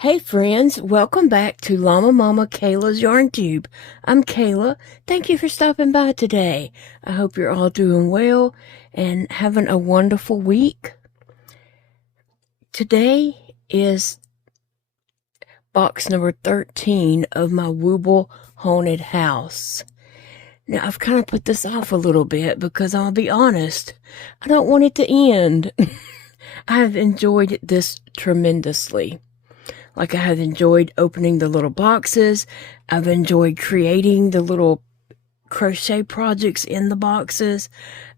Hey friends, welcome back to Llama Mama Kayla's Yarn Tube. I'm Kayla. Thank you for stopping by today. I hope you're all doing well and having a wonderful week. Today is box number 13 of my Wooble Haunted House. Now, I've kind of put this off a little bit because I'll be honest, I don't want it to end. I have enjoyed this tremendously. Like, I have enjoyed opening the little boxes. I've enjoyed creating the little crochet projects in the boxes.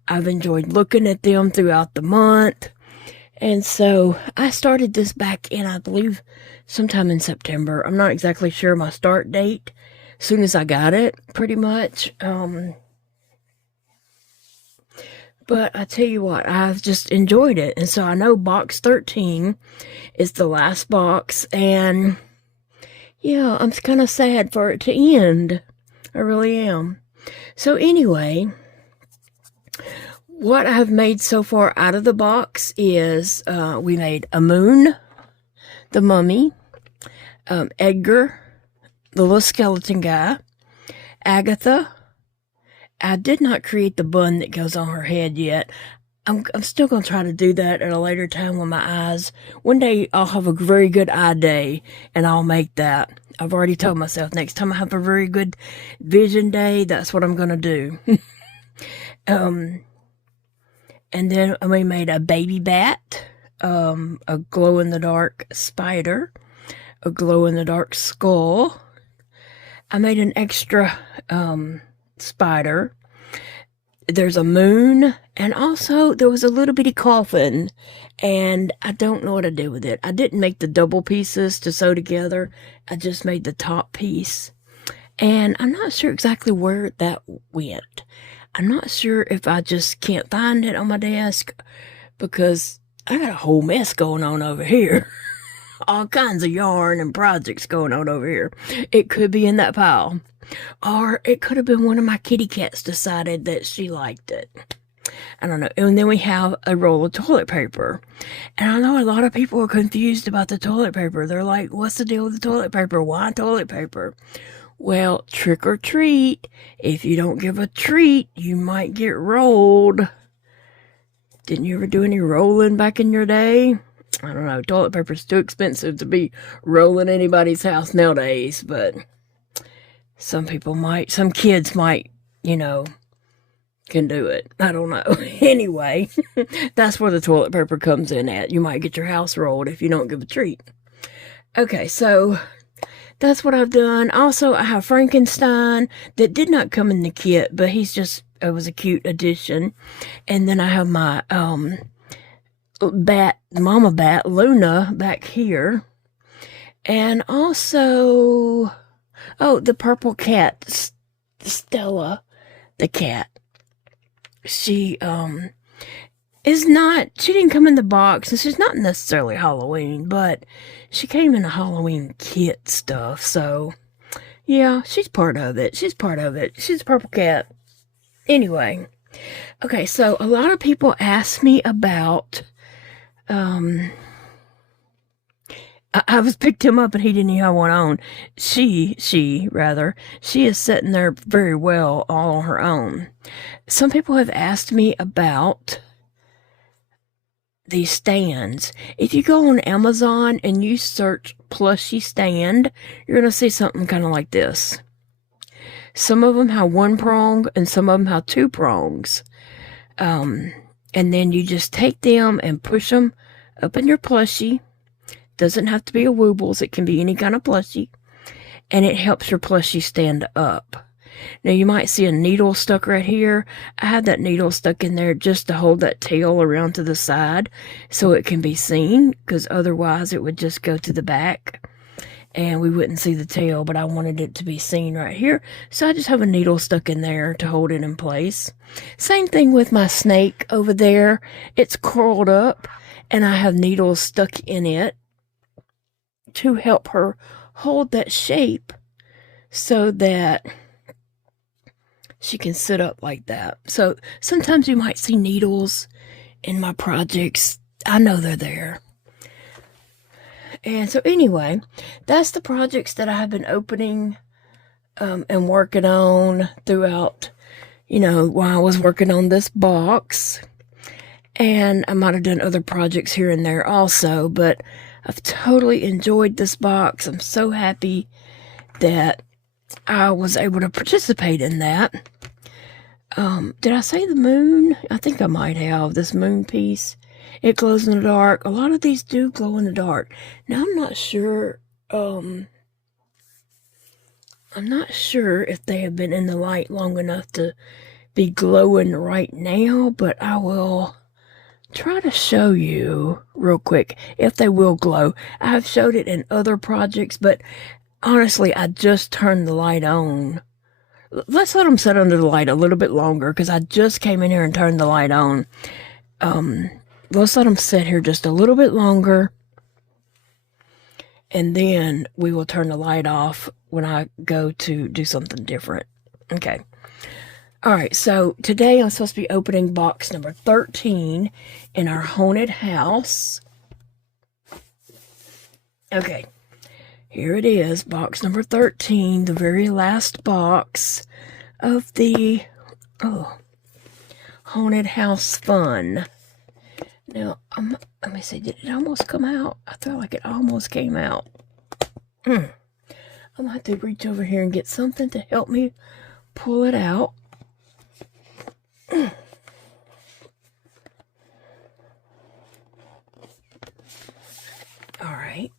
I've enjoyed looking at them throughout the month. And so I started this back in, I believe, sometime in September. I'm not exactly sure my start date. As soon as I got it, pretty much. But I tell you what, I've just enjoyed it. And so I know box 13 is the last box. And yeah, I'm kind of sad for it to end. I really am. So anyway, what I've made so far out of the box is we made a moon, the mummy, Edgar, the little skeleton guy, Agatha. I did not create the bun that goes on her head yet. I'm still going to try to do that at a later time with my eyes. One day I'll have a very good eye day and I'll make that. I've already told myself next time I have a very good vision day, that's what I'm going to do. And then we made a baby bat, a glow-in-the-dark spider, a glow-in-the-dark skull. I made an extra spider. There's a moon, and also there was a little bitty coffin, and I don't know what to do with it. I didn't make the double pieces to sew together. I just made the top piece, and I'm not sure exactly where that went. I'm not sure if I just can't find it on my desk, because I got a whole mess going on over here. All kinds of yarn and projects going on over here. It could be in that pile. Or it could have been one of my kitty cats decided that she liked it. I don't know. And then we have a roll of toilet paper. And I know a lot of people are confused about the toilet paper. They're like, what's the deal with the toilet paper? Why toilet paper? Well, trick or treat. If you don't give a treat, you might get rolled. Didn't you ever do any rolling back in your day? I don't know. Toilet paper's too expensive to be rolling anybody's house nowadays, but some people might, some kids might, you know, can do it. I don't know. Anyway, that's where the toilet paper comes in at. You might get your house rolled if you don't give a treat. Okay, so that's what I've done. Also, I have Frankenstein that did not come in the kit, but he's just, it was a cute addition. And then I have my bat, mama bat, Luna, back here. And also, oh, the purple cat, Stella, the cat. She is not, she didn't come in the box, and she's not necessarily Halloween, but she came in a Halloween kit stuff, so yeah, she's part of it. She's part of it. She's a purple cat. Anyway, okay, so a lot of people ask me about, I was picked him up and he didn't even have one on. She is sitting there very well all on her own. Some people have asked me about these stands. If you go on Amazon and you search Plushie stand, you're going to see something kind of like this. Some of them have one prong and some of them have two prongs. And then you just take them and push them up in your plushie. Doesn't have to be a Woobles. It can be any kind of plushie. And it helps your plushie stand up. Now, you might see a needle stuck right here. I had that needle stuck in there just to hold that tail around to the side so it can be seen, because otherwise it would just go to the back and we wouldn't see the tail, but I wanted it to be seen right here. So I just have a needle stuck in there to hold it in place. Same thing with my snake over there. It's curled up and I have needles stuck in it to help her hold that shape so that she can sit up like that. So sometimes you might see needles in my projects. I know they're there. And so anyway, that's the projects that I have been opening and working on throughout, while I was working on this box. And I might have done other projects here and there also, but I've totally enjoyed this box. I'm so happy that I was able to participate in that. Did I say the moon? I think I might have. This moon piece. It glows in the dark. A lot of these do glow in the dark. Now, I'm not sure if they have been in the light long enough to be glowing right now, but I will try to show you real quick if they will glow. I've showed it in other projects, but honestly, I just turned the light on. Let's let them sit under the light a little bit longer, because I just came in here and turned the light on. Let's let them sit here just a little bit longer, and then we will turn the light off when I go to do something different. Okay. All right, so today I'm supposed to be opening box number 13 in our haunted house. Okay, here it is, box number 13, the very last box of the haunted house fun. Now, let me see, did it almost come out? I feel like it almost came out. I'm going to have to reach over here and get something to help me pull it out. All right.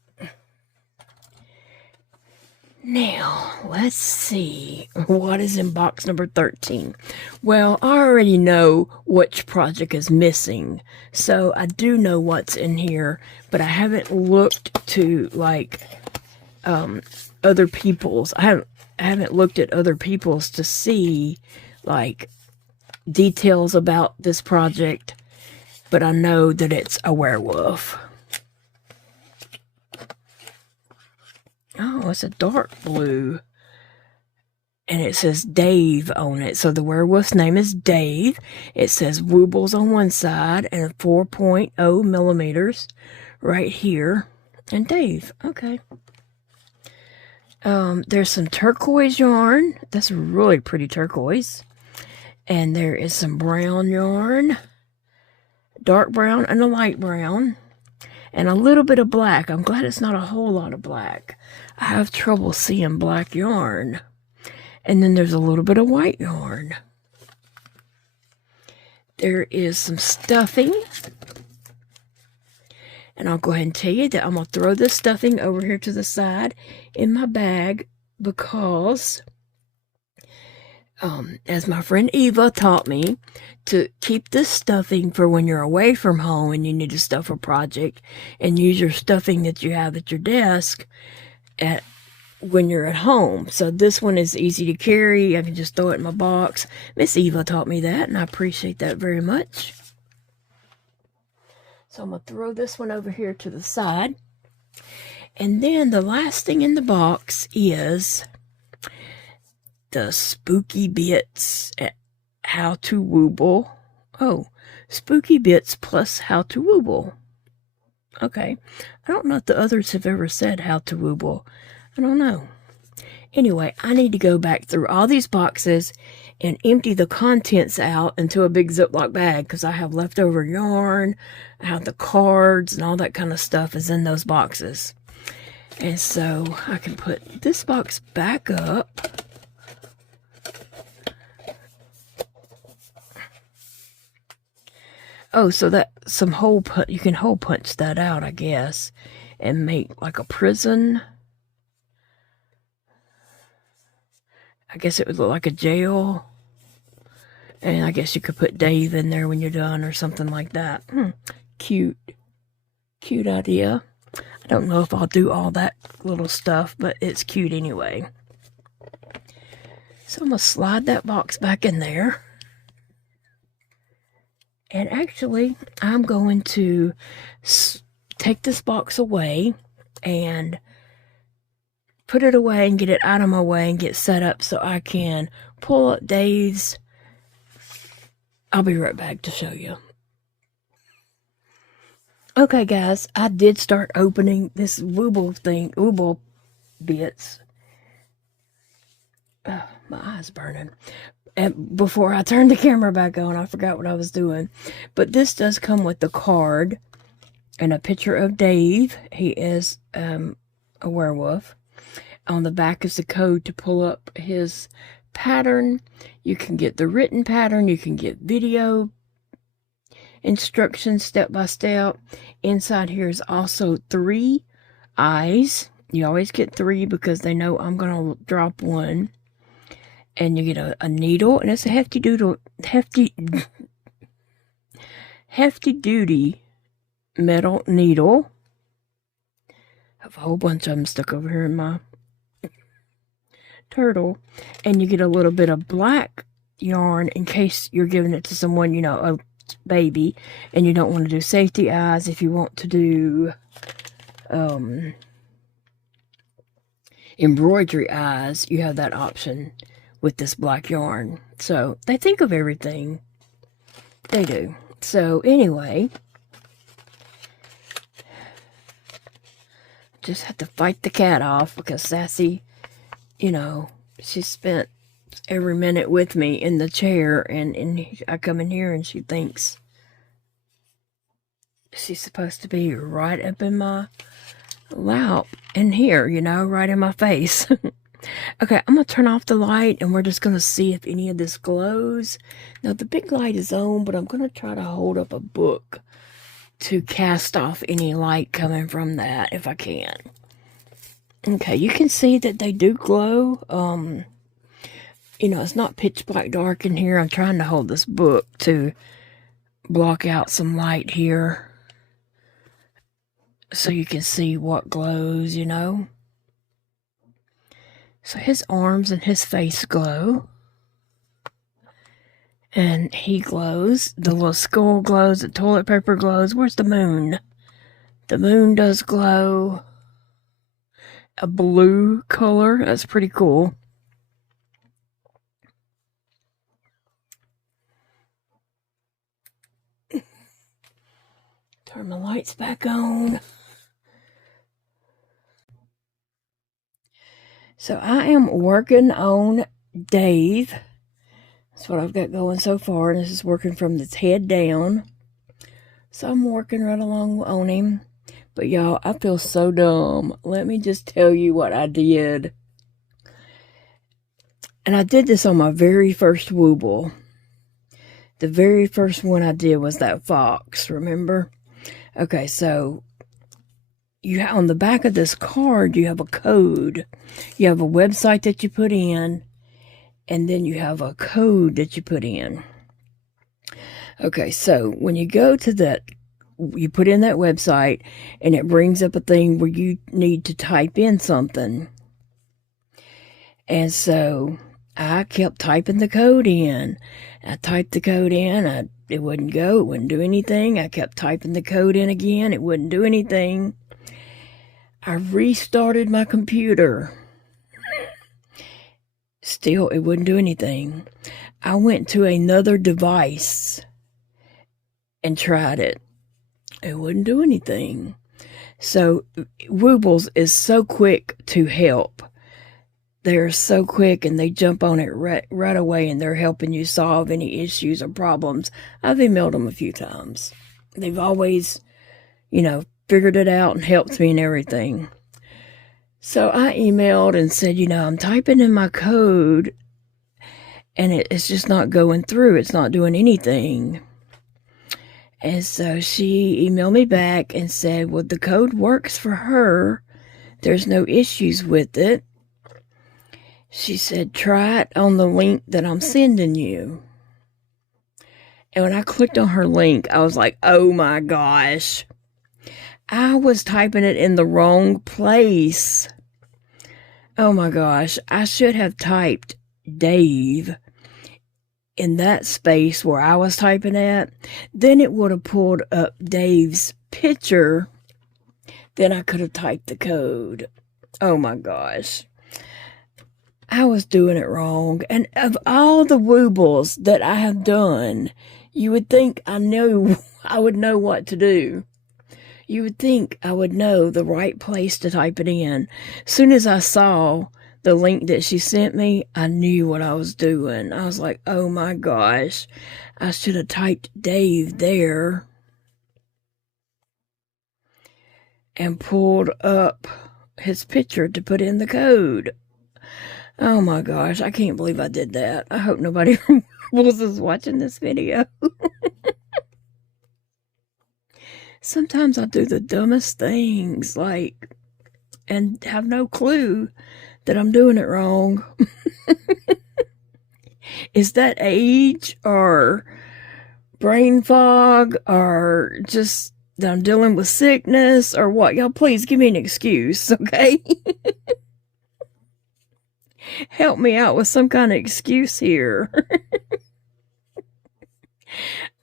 Now, let's see what is in box number 13. Well, I already know which project is missing, so I do know what's in here, but I haven't looked to, other people's. I haven't looked at other people's to see, details about this project, but I know that it's a werewolf. Oh, it's a dark blue. And it says Dave on it. So the werewolf's name is Dave. It says Woobles on one side and 4.0 millimeters right here. And Dave. Okay. There's some turquoise yarn. That's really pretty turquoise. And there is some brown yarn. Dark brown and a light brown. And a little bit of black. I'm glad it's not a whole lot of black. I have trouble seeing black yarn. And then there's a little bit of white yarn. There is some stuffing. And I'll go ahead and tell you that I'm going to throw this stuffing over here to the side in my bag because, as my friend Eva taught me, to keep this stuffing for when you're away from home and you need to stuff a project, and use your stuffing that you have at your desk when you're at home. So this one is easy to carry. I can just throw it in my box. Miss Eva taught me that, and I appreciate that very much. So I'm going to throw this one over here to the side. And then the last thing in the box is the spooky bits at how to wooble. Oh, spooky bits plus how to wooble. Okay. I don't know if the others have ever said how to wooble. I don't know. Anyway, I need to go back through all these boxes and empty the contents out into a big Ziploc bag because I have leftover yarn. I have the cards and all that kind of stuff is in those boxes. And so I can put this box back up. Oh, so that you can hole punch that out, I guess, and make like a prison. I guess it would look like a jail. And I guess you could put Dave in there when you're done or something like that. Cute. Cute idea. I don't know if I'll do all that little stuff, but it's cute anyway. So I'm going to slide that box back in there. And actually, I'm going to take this box away and put it away and get it out of my way and get set up so I can pull up Dave's. I'll be right back to show you. Okay, guys, I did start opening this Wooble bits. Oh, my eye's burning. And before I turned the camera back on, I forgot what I was doing. But this does come with the card and a picture of Dave. He is a werewolf. On the back is the code to pull up his pattern. You can get the written pattern. You can get video instructions step by step. Inside here is also 3 eyes. You always get 3 because they know I'm going to drop one. And you get a needle, and it's a hefty duty metal needle. I have a whole bunch of them stuck over here in my turtle. And you get a little bit of black yarn in case you're giving it to someone, you know, a baby, and you don't want to do safety eyes. If you want to do embroidery eyes, you have that option with this black yarn. So they think of everything. They do. So anyway, just had to fight the cat off because Sassy, you know, she spent every minute with me in the chair, and I come in here and she thinks she's supposed to be right up in my lap and here, you know, right in my face. Okay, I'm going to turn off the light, and we're just going to see if any of this glows. Now, the big light is on, but I'm going to try to hold up a book to cast off any light coming from that if I can. Okay, you can see that they do glow. You know, it's not pitch black dark in here. I'm trying to hold this book to block out some light here so you can see what glows, you know. So his arms and his face glow. And he glows. The little skull glows. The toilet paper glows. Where's the moon? The moon does glow. A blue color. That's pretty cool. Turn my lights back on. So I am working on Dave. That's what I've got going so far. And this is working from his head down. So I'm working right along on him. But y'all, I feel so dumb. Let me just tell you what I did. And I did this on my very first Wooble. The very first one I did was that fox, remember? Okay, so on the back of this card, you have a code. You have a website that you put in, and then you have a code that you put in. Okay, so when you go to that, you put in that website, and it brings up a thing where you need to type in something. And so I kept typing the code in. I typed the code in. It wouldn't go. It wouldn't do anything. I kept typing the code in again. It wouldn't do anything. I restarted my computer. Still, it wouldn't do anything. I went to another device and tried it. It wouldn't do anything. So, Woobles is so quick to help. They're so quick, and they jump on it right away, and they're helping you solve any issues or problems. I've emailed them a few times. They've always, you know, figured it out and helped me and everything. So I emailed and said, you know, I'm typing in my code, and it's just not going through. It's not doing anything. And so she emailed me back and said, well, the code works for her. There's no issues with it. She said, try it on the link that I'm sending you. And when I clicked on her link, I was like, oh my gosh. I was typing it in the wrong place. Oh my gosh. I should have typed Dave in that space where I was typing at. Then it would have pulled up Dave's picture. Then I could have typed the code. Oh my gosh. I was doing it wrong. And of all the Woobles that I have done, you would think I would know what to do. You would think I would know the right place to type it in. As soon as I saw the link that she sent me, I knew what I was doing. I was like, oh my gosh, I should have typed Dave there and pulled up his picture to put in the code. Oh my gosh, I can't believe I did that. I hope nobody from Woobles is watching this video. Sometimes I do the dumbest things, like, and have no clue that I'm doing it wrong. Is that age or brain fog or just that I'm dealing with sickness or what? Y'all please give me an excuse, okay? Help me out with some kind of excuse here.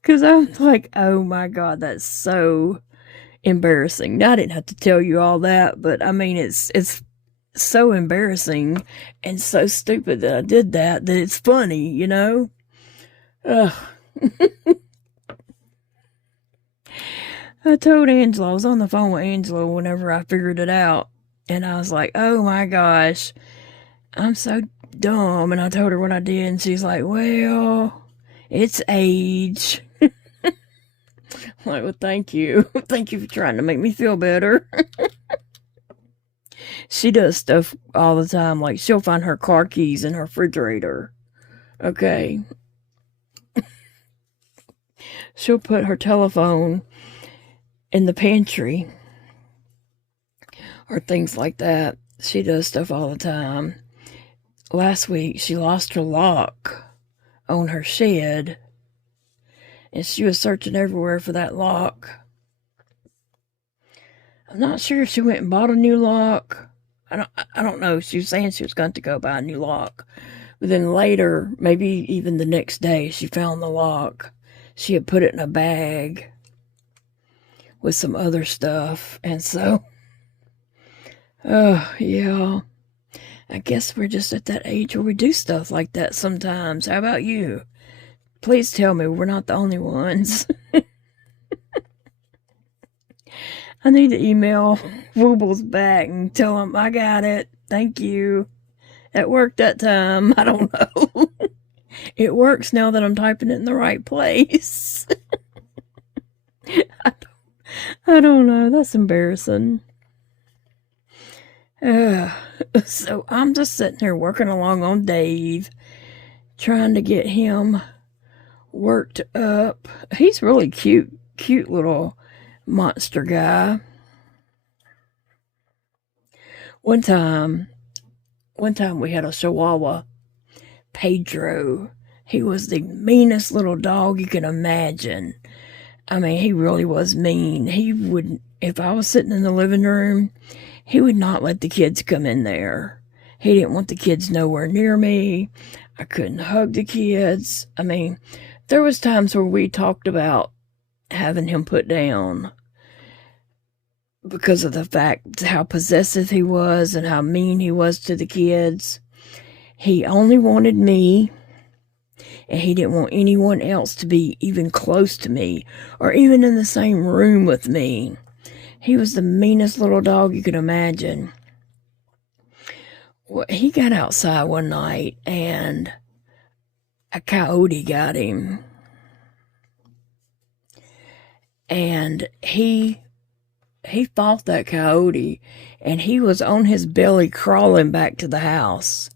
Because I'm like, oh my God, that's so embarrassing. Now, I didn't have to tell you all that, but I mean, it's so embarrassing and so stupid that I did that it's funny, you know? Ugh. I told Angela, I was on the phone with Angela whenever I figured it out, and I was like, oh my gosh, I'm so dumb. And I told her what I did, and she's like, well, it's age. I'm like, well, thank you. Thank you for trying to make me feel better. She does stuff all the time. Like, she'll find her car keys in her refrigerator. Okay. She'll put her telephone in the pantry. Or things like that. She does stuff all the time. Last week, she lost her lock on her shed. And she was searching everywhere for that lock. I'm not sure if she went and bought a new lock. I don't know. She was saying she was going to go buy a new lock. But then later, maybe even the next day, she found the lock. She had put it in a bag with some other stuff. And so, oh, yeah. I guess we're just at that age where we do stuff like that sometimes. How about you? Please tell me we're not the only ones. I need to email Woobles back and tell them I got it. Thank you. It worked that time. I don't know. It works now that I'm typing it in the right place. I don't know. That's embarrassing. So I'm just sitting here working along on Dave, trying to get him worked up. He's really cute little monster guy. One time we had a Chihuahua, Pedro. He was the meanest little dog you can imagine. I mean, he really was mean. He would, if I was sitting in the living room, he would not let the kids come in there. He didn't want the kids nowhere near me. I couldn't hug the kids. I mean, there was times where we talked about having him put down because of the fact how possessive he was and how mean he was to the kids. He only wanted me, and he didn't want anyone else to be even close to me or even in the same room with me. He was the meanest little dog you could imagine. Well, he got outside one night and a coyote got him. And he fought that coyote, and he was on his belly crawling back to the house.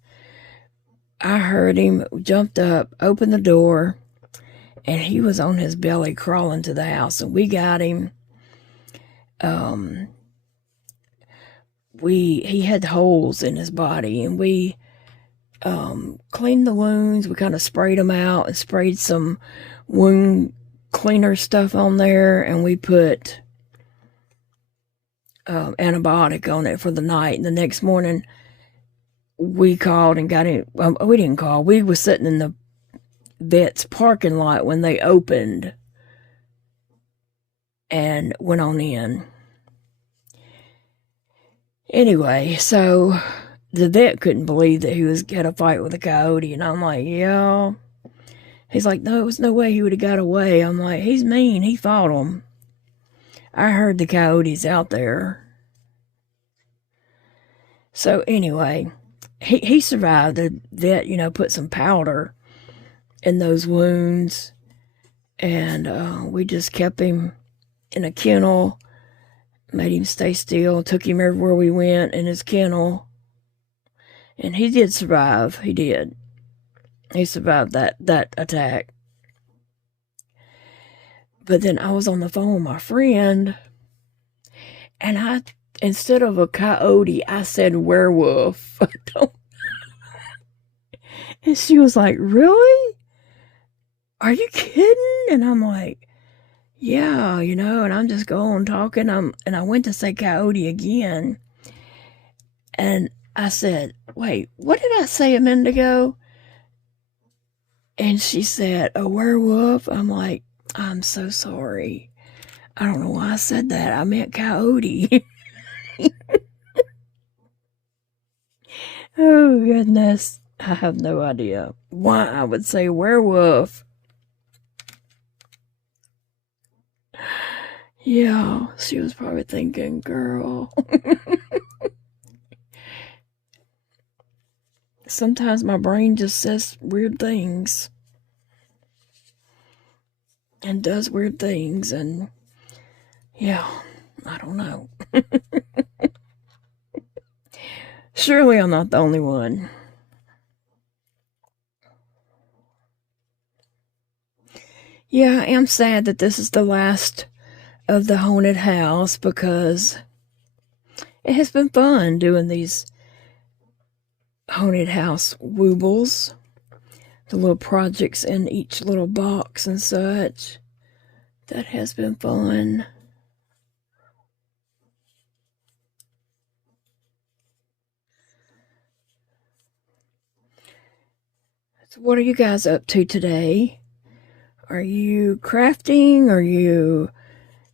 I heard him, jumped up, opened the door, and he was on his belly crawling to the house, and we got him. He had holes in his body, and we cleaned the wounds. We kind of sprayed them out and sprayed some wound cleaner stuff on there, and we put antibiotic on it for the night. And the next morning, we called and got it. We didn't call. We were sitting in the vet's parking lot when they opened and went on in. Anyway, so the vet couldn't believe that he had a fight with a coyote, and I'm like, yeah. He's like, no, there was no way he would have got away. I'm like, he's mean. He fought him. I heard the coyotes out there. So anyway, he survived. The vet, put some powder in those wounds, and we just kept him in a kennel, made him stay still, took him everywhere we went in his kennel, and he did survive. He did. He survived that attack. But then I was on the phone with my friend, and instead of a coyote, I said werewolf. And she was like, really? Are you kidding? And I'm like, yeah, and I'm just going talking. And I went to say coyote again. And I said, wait, what did I say a minute ago? And she said, a werewolf. I'm like, I'm so sorry. I don't know why I said that. I meant coyote. Oh, goodness. I have no idea why I would say werewolf. Yeah, she was probably thinking, girl. Sometimes my brain just says weird things. And does weird things, and yeah, I don't know. Surely I'm not the only one. Yeah, I am sad that this is the last of the haunted house, because it has been fun doing these haunted house woobles, the little projects in each little box and such. That has been fun. So what are you guys up to today? Are you crafting? Are you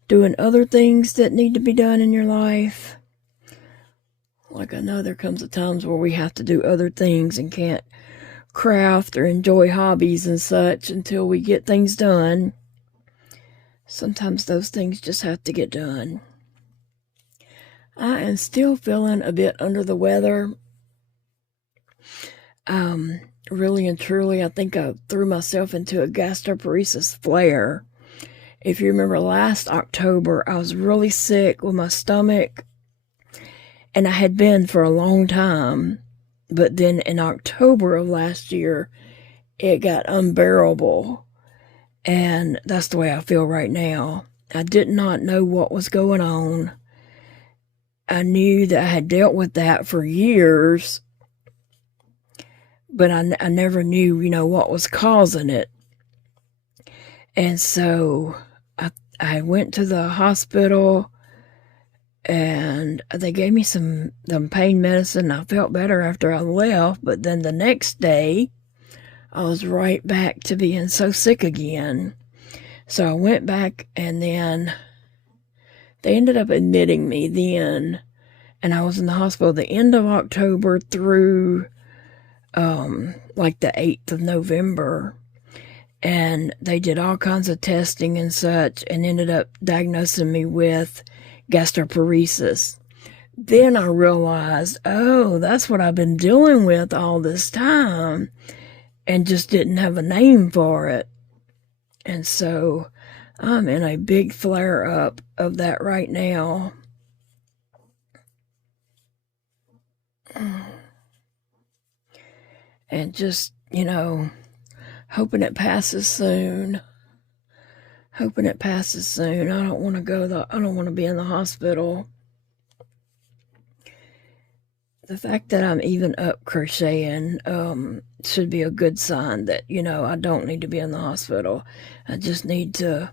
doing other things that need to be done in your life? Like, I know there comes a times where we have to do other things and can't craft or enjoy hobbies and such until we get things done. Sometimes those things just have to get done. I am still feeling a bit under the weather. Really and truly, I think I threw myself into a gastroparesis flare. If you remember last October, I was really sick with my stomach, and I had been for a long time. But then in October of last year, it got unbearable. And that's the way I feel right now. I did not know what was going on. I knew that I had dealt with that for years, but I never knew, what was causing it. And so I went to the hospital, and they gave me some pain medicine. I felt better after I left, but then the next day, I was right back to being so sick again. So I went back, and then they ended up admitting me then, and I was in the hospital the end of October through like the 8th of November, and they did all kinds of testing and such, and ended up diagnosing me with gastroparesis. Then I realized, oh, that's what I've been dealing with all this time, and just didn't have a name for it. And so I'm in a big flare up of that right now. And just, hoping it passes soon. Hoping it passes soon. I don't want to be in the hospital. The fact that I'm even up crocheting should be a good sign that, I don't need to be in the hospital. I just need to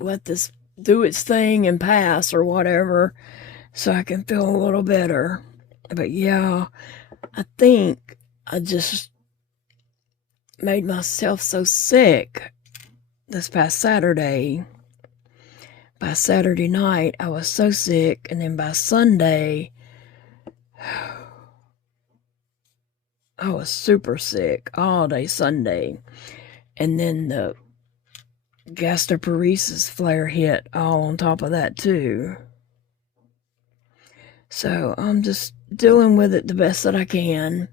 let this do its thing and pass or whatever, so I can feel a little better. But yeah, I think I just made myself so sick this past Saturday. By Saturday night, I was so sick, and then by Sunday, I was super sick all day Sunday. And then the gastroparesis flare hit all on top of that too. So I'm just dealing with it the best that I can.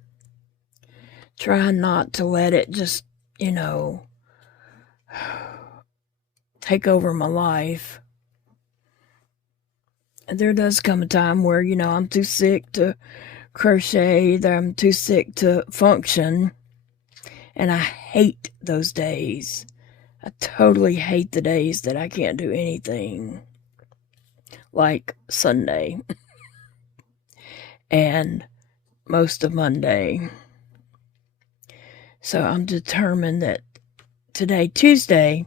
Trying not to let it just, take over my life. There does come a time where, I'm too sick to crochet, that I'm too sick to function. And I hate those days. I totally hate the days that I can't do anything. Like Sunday. And most of Monday. So I'm determined that today, Tuesday,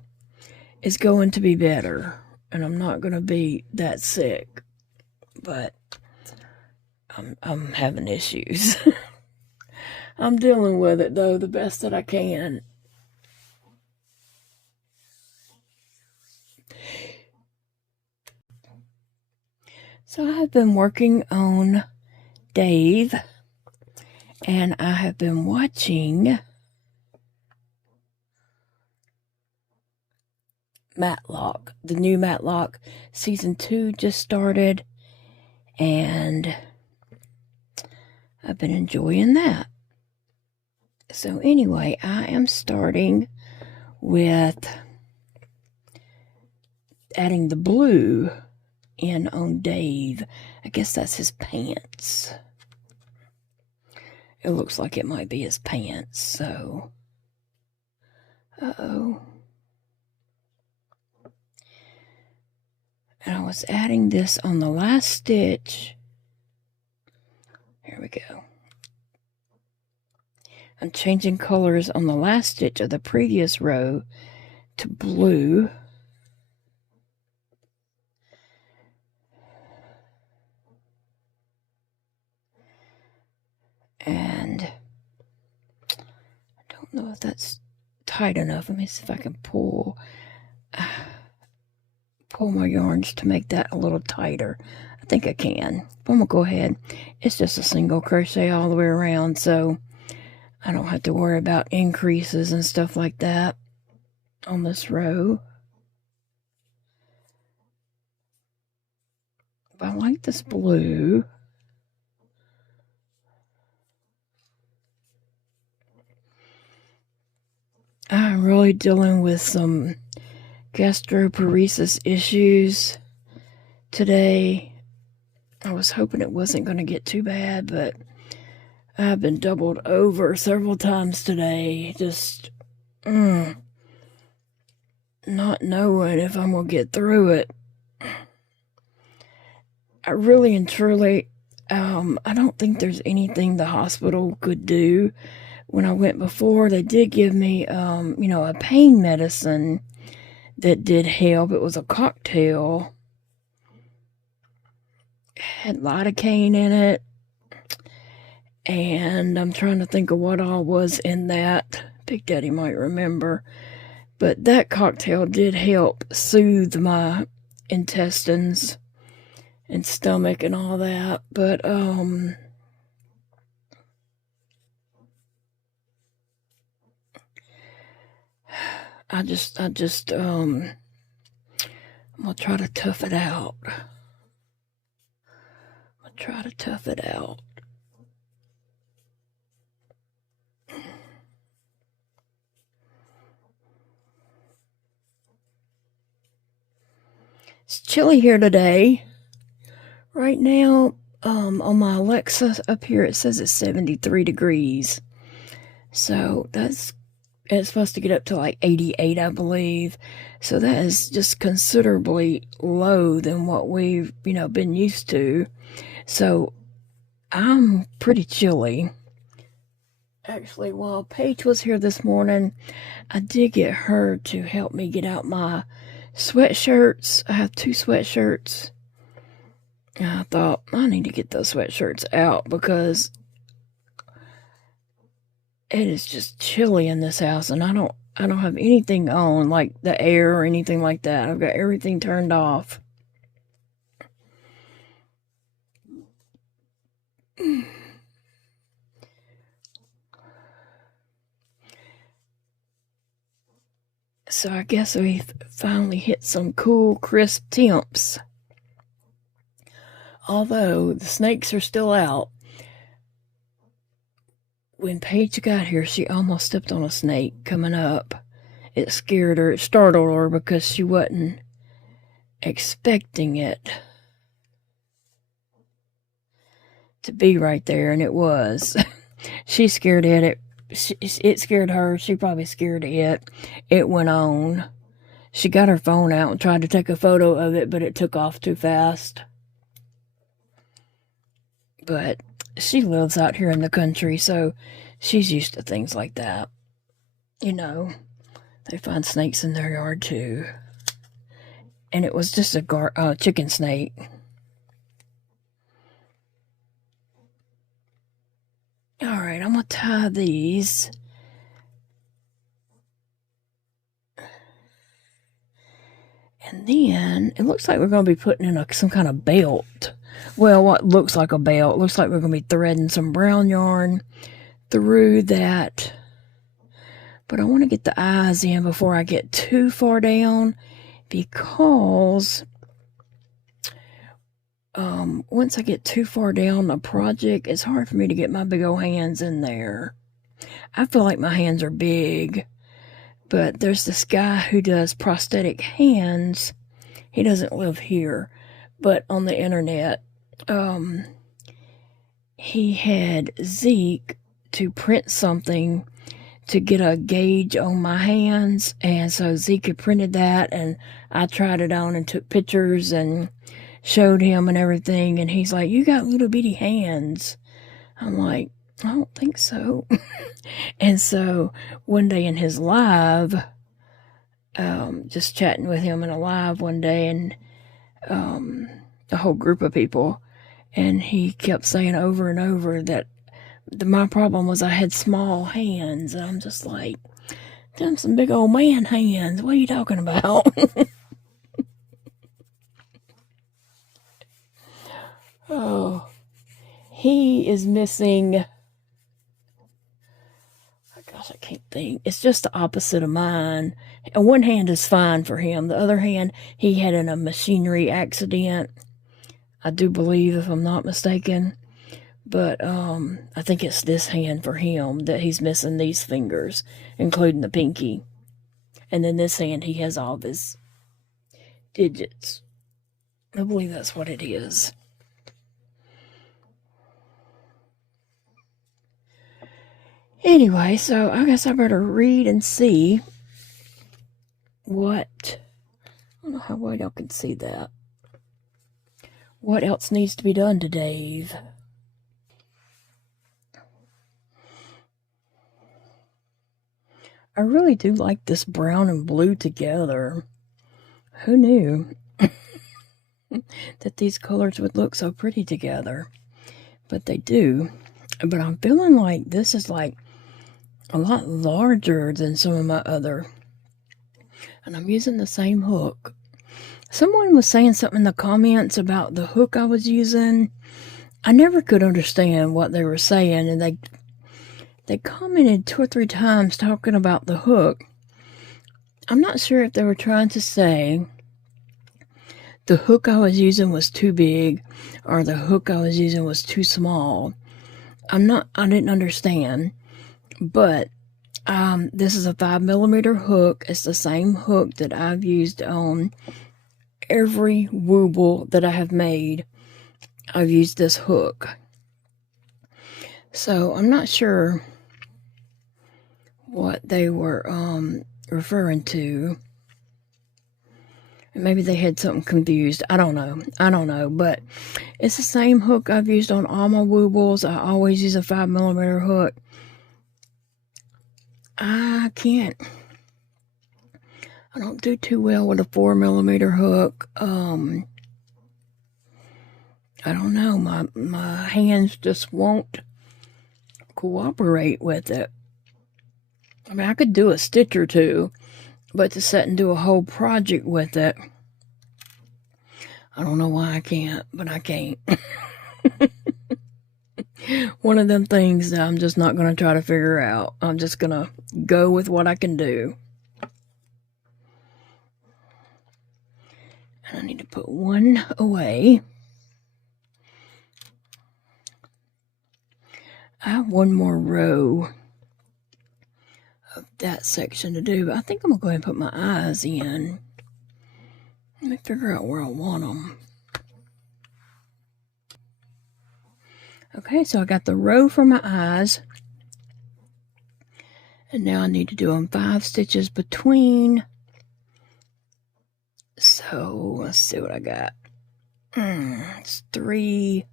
is going to be better. And I'm not going to be that sick. But I'm having issues. I'm dealing with it, though, the best that I can. So I have been working on Dave, and I have been watching Matlock. The new Matlock season 2 just started, and I've been enjoying that. So anyway, I am starting with adding the blue in on Dave. I guess that's his pants. It looks like it might be his pants, so. Uh-oh. And I was adding this on the last stitch. Here we go. I'm changing colors on the last stitch of the previous row to blue. And I don't know if that's tight enough. Let me see if I can pull my yarns to make that a little tighter. I think I can. I'm gonna go ahead. It's just a single crochet all the way around, so I don't have to worry about increases and stuff like that on this row. But I like this blue. I'm really dealing with some gastroparesis issues today. I was hoping it wasn't going to get too bad, but I've been doubled over several times today. Just not knowing if I'm going to get through it. I really and truly, I don't think there's anything the hospital could do. When I went before, they did give me, a pain medicine that did help. It was a cocktail. It had lidocaine in it. And I'm trying to think of what all was in that. Big Daddy might remember. But that cocktail did help soothe my intestines and stomach and all that. But, I'm gonna try to tough it out. It's chilly here today. Right now, on my Alexa up here, it says it's 73 degrees. So it's supposed to get up to like 88, I believe. So that is just considerably low than what we've, been used to. So I'm pretty chilly. Actually, while Paige was here this morning, I did get her to help me get out my sweatshirts. I have 2 sweatshirts. And I thought, I need to get those sweatshirts out because it is just chilly in this house, and I don't have anything on, like the air or anything like that. I've got everything turned off. So I guess we finally hit some cool, crisp temps. Although the snakes are still out. When Paige got here, she almost stepped on a snake coming up. It scared her. It startled her because she wasn't expecting it to be right there, and it was. She scared it. It scared her. She probably scared it. It went on. She got her phone out and tried to take a photo of it, but it took off too fast. But she lives out here in the country, so she's used to things like that. You know, they find snakes in their yard too. And it was just a chicken snake. Alright, I'm going to tie these. And then, it looks like we're going to be putting in some kind of belt. Well, what looks like a belt. Looks like we're going to be threading some brown yarn through that. But I want to get the eyes in before I get too far down, because once I get too far down the project, it's hard for me to get my big old hands in there. I feel like my hands are big, but there's this guy who does prosthetic hands. He doesn't live here, but on the internet, he had Zeke to print something to get a gauge on my hands, and so Zeke had printed that, and I tried it on and took pictures and showed him and everything, and he's like, "You got little bitty hands." I'm like, "I don't think so." And so one day in his live, just chatting with him in a live one day, and a whole group of people, and he kept saying over and over that my problem was I had small hands, and I'm just like, them some big old man hands. What are you talking about? Oh, he is missing. Oh gosh, I can't think. It's just the opposite of mine. And one hand is fine for him. The other hand, he had in a machinery accident, I do believe, if I'm not mistaken. But I think it's this hand for him that he's missing these fingers, including the pinky. And then this hand, he has all of his digits. I believe that's what it is. Anyway, so I guess I better read and see what... I don't know how well y'all can see that. What else needs to be done to Dave? I really do like this brown and blue together. Who knew that these colors would look so pretty together? But they do. But I'm feeling like this is like a lot larger than some of my other. And I'm using the same hook. Someone was saying something in the comments about the hook I was using. I never could understand what they were saying, and they commented 2 or 3 times talking about the hook. I'm not sure if they were trying to say the hook I was using was too big or the hook I was using was too small. I didn't understand. But this is a 5mm hook. It's the same hook that I've used on every Wooble that I have made. I've used this hook. So I'm not sure what they were referring to. Maybe they had something confused. I don't know. But it's the same hook I've used on all my Woobles. I always use a 5mm hook. I don't do too well with a 4mm hook. I don't know. My hands just won't cooperate with it. I mean, I could do a stitch or two, but to sit and do a whole project with it, I don't know why I can't, but I can't. One of them things that I'm just not going to try to figure out. I'm just going to go with what I can do. I need to put one away. I have one more row of that section to do, but I think I'm going to go ahead and put my eyes in. Let me figure out where I want them. Okay, so I got the row for my eyes. And now I need to do them 5 stitches between. So let's see what I got. It's 3,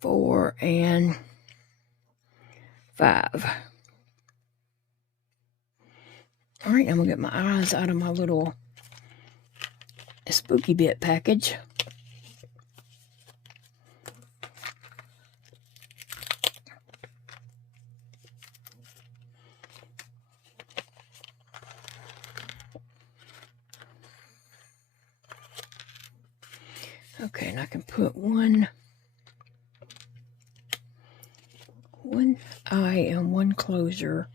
4, and 5. All right, I'm gonna get my eyes out of my little spooky bit package. Okay, and I can put one eye and one closure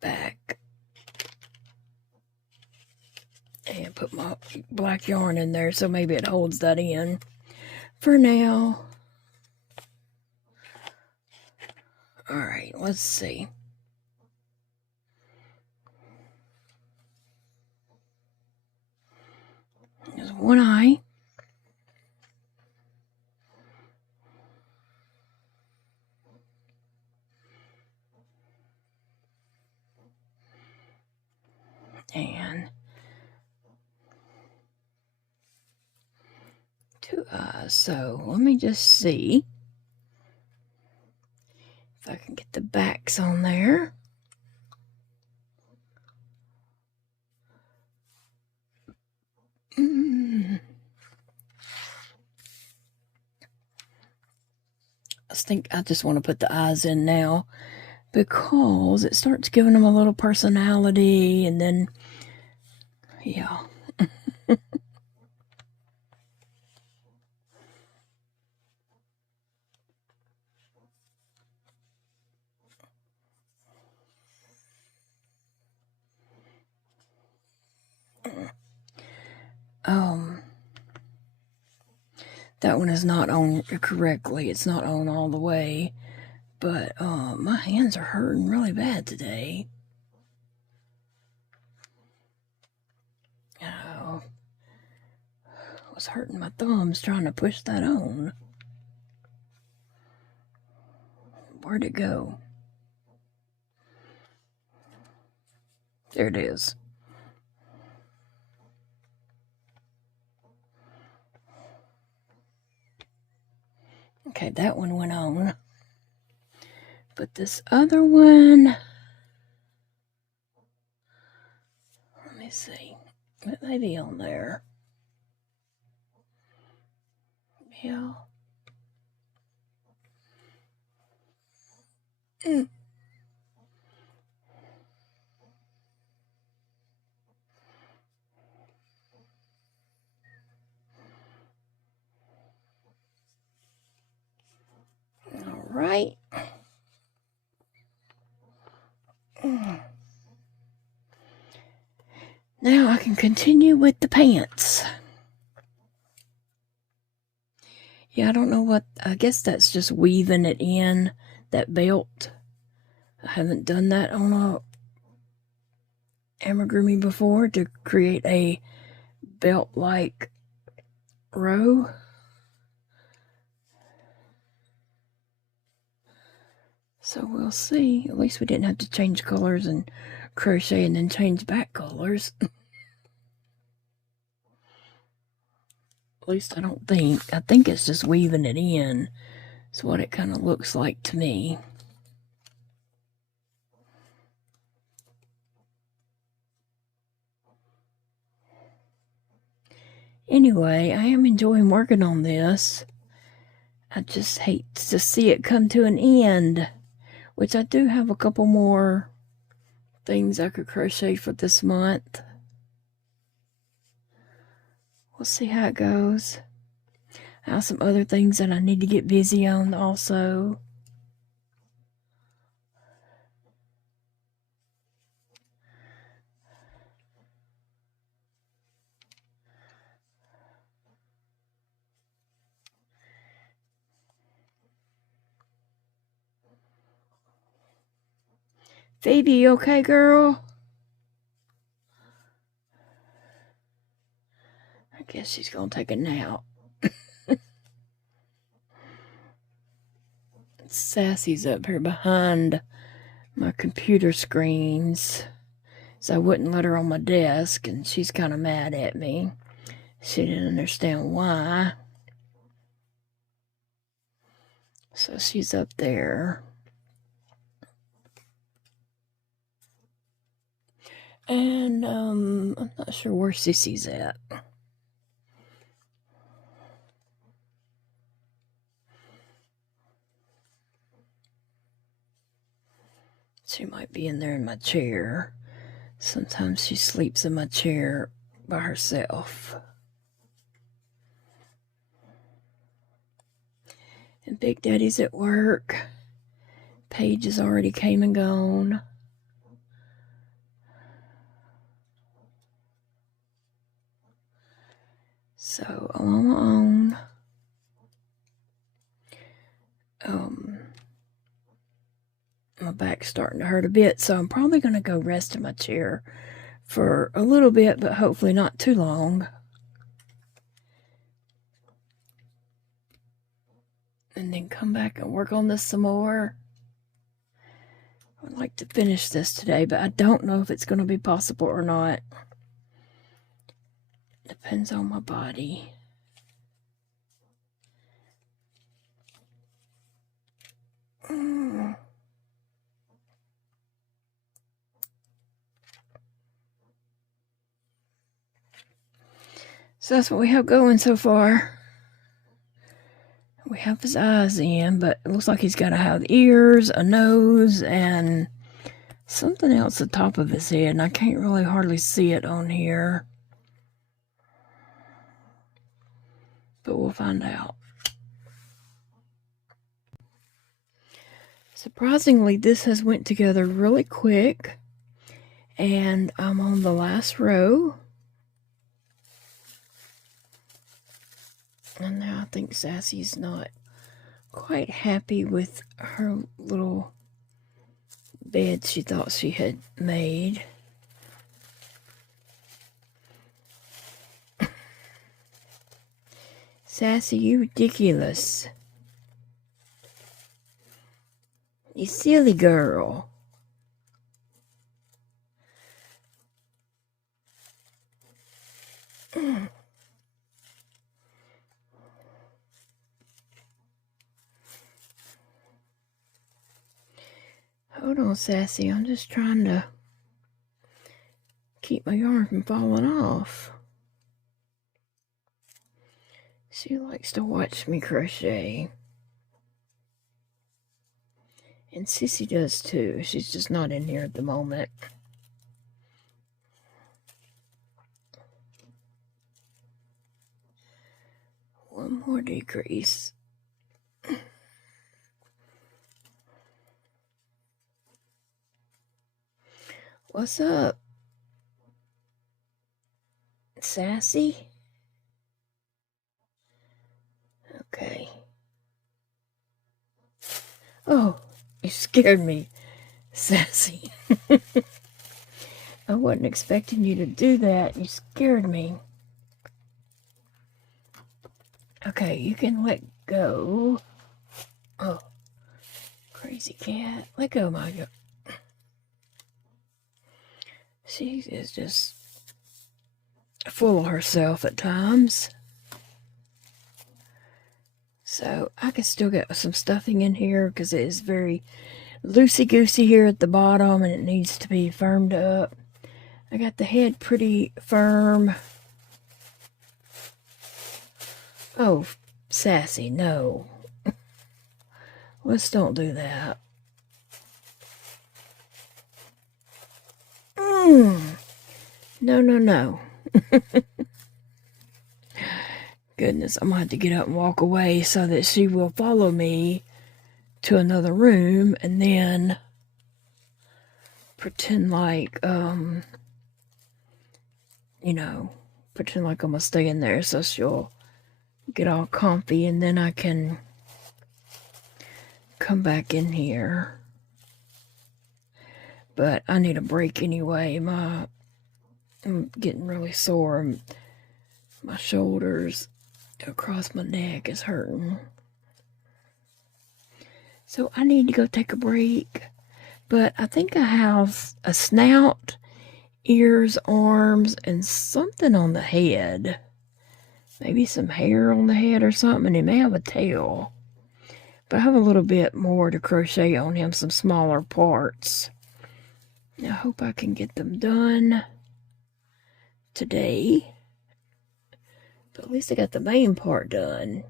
back. And put my black yarn in there so maybe it holds that in for now. Alright, let's see. There's one eye. And 2 eyes. So let me just see if I can get the backs on there. I think I just want to put the eyes in now because it starts giving them a little personality, and then, yeah. That one is not on correctly. It's not on all the way. But my hands are hurting really bad today. Oh, I was hurting my thumbs trying to push that on. Where'd it go? There it is. Okay, that one went on. But this other one, let me see. It may be on there. Yeah. All right. Now I can continue with the pants. Yeah, I don't know what, I guess that's just weaving it in, that belt. I haven't done that on a amigurumi before to create a belt-like row. So we'll see. At least we didn't have to change colors and crochet and then change back colors. At least I don't think. I think it's just weaving it in. It's what it kind of looks like to me. Anyway, I am enjoying working on this. I just hate to see it come to an end. Which I do have a couple more things I could crochet for this month. We'll see how it goes. I have some other things that I need to get busy on also. Phoebe, you okay, girl? I guess she's gonna take a nap. Sassy's up here behind my computer screens, so I wouldn't let her on my desk, and she's kind of mad at me. She didn't understand why. So she's up there. And I'm not sure where Sissy's at. She might be in there in my chair. Sometimes she sleeps in my chair by herself. And Big Daddy's at work. Paige has already came and gone. So I'm on my own. My back's starting to hurt a bit, so I'm probably going to go rest in my chair for a little bit, but hopefully not too long. And then come back and work on this some more. I'd like to finish this today, but I don't know if it's going to be possible or not. Depends on my body. So that's what we have going so far. We have his eyes in, but it looks like he's got to have ears, a nose, and something else at the top of his head, and I can't really hardly see it on here. But we'll find out. Surprisingly, this has went together really quick, and I'm on the last row. And now I think Sassy's not quite happy with her little bed she thought she had made. Sassy, you ridiculous. You silly girl. Hold on, Sassy. I'm just trying to keep my yarn from falling off. She likes to watch me crochet. And Sissy does too. She's just not in here at the moment. One more decrease. What's up, Sassy? Okay. Oh, you scared me, Sassy. I wasn't expecting you to do that. You scared me. Okay, you can let go. Oh, crazy cat. Let go, my girl. She is just full of herself at times. So I can still get some stuffing in here because it is very loosey-goosey here at the bottom and it needs to be firmed up. I got the head pretty firm. Oh, Sassy, no. Let's don't do that. No, no, no. Goodness, I'm going to have to get up and walk away so that she will follow me to another room and then pretend like, you know, pretend like I'm going to stay in there so she'll get all comfy and then I can come back in here. But I need a break anyway. I'm getting really sore. My shoulders across my neck is hurting. So I need to go take a break. But I think I have a snout, ears, arms, and something on the head. Maybe some hair on the head or something. And he may have a tail. But I have a little bit more to crochet on him, some smaller parts. I hope I can get them done today. But at least I got the main part done.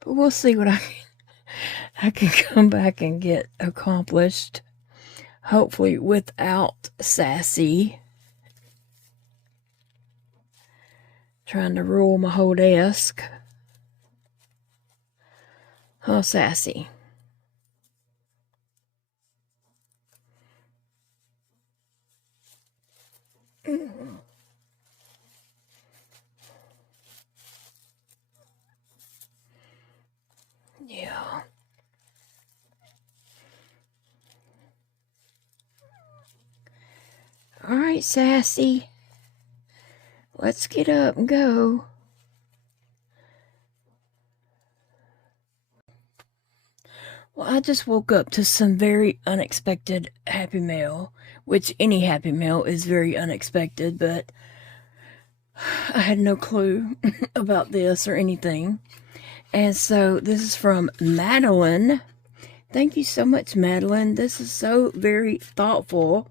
But we'll see what I can come back and get accomplished. Hopefully without Sassy trying to rule my whole desk. Huh, Sassy? Yeah. All right, Sassy. Let's get up and go. Well, I just woke up to some very unexpected Happy Mail, which any Happy Mail is very unexpected, but I had no clue about this or anything. And so this is from Madeline. Thank you so much, Madeline. This is so very thoughtful.